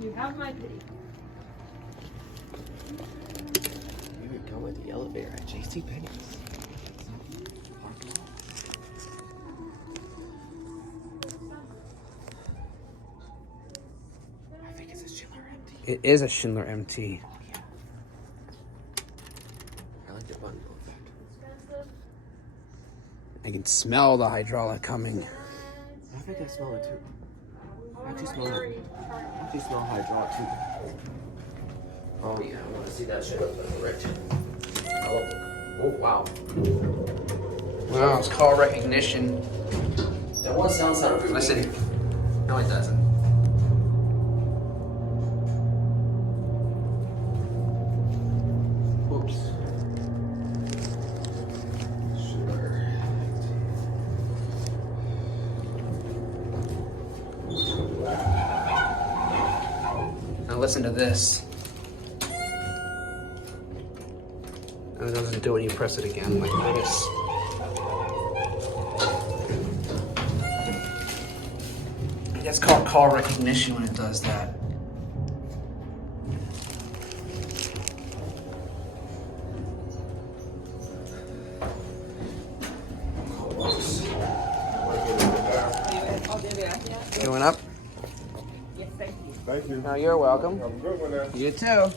You have my pity. We would go with the elevator at JCPenney's. I think it's a Schindler MT. It is a Schindler MT. Oh, yeah. I like the button effect. I can smell the hydraulic coming. I think I smell it too. I actually smell it. I actually smell hydraulic too. Oh yeah, I want to see that shit up there, right? Oh wow. Wow, it's call recognition. That one sounds like really Listen. weak. No, it doesn't. Oops. Schindler. Now listen to this. And it doesn't do it when you press it again, like this. It's called call recognition when it does that. Going up? Yes, thank you. Thank you. No, you're welcome. Have a good one now. You too.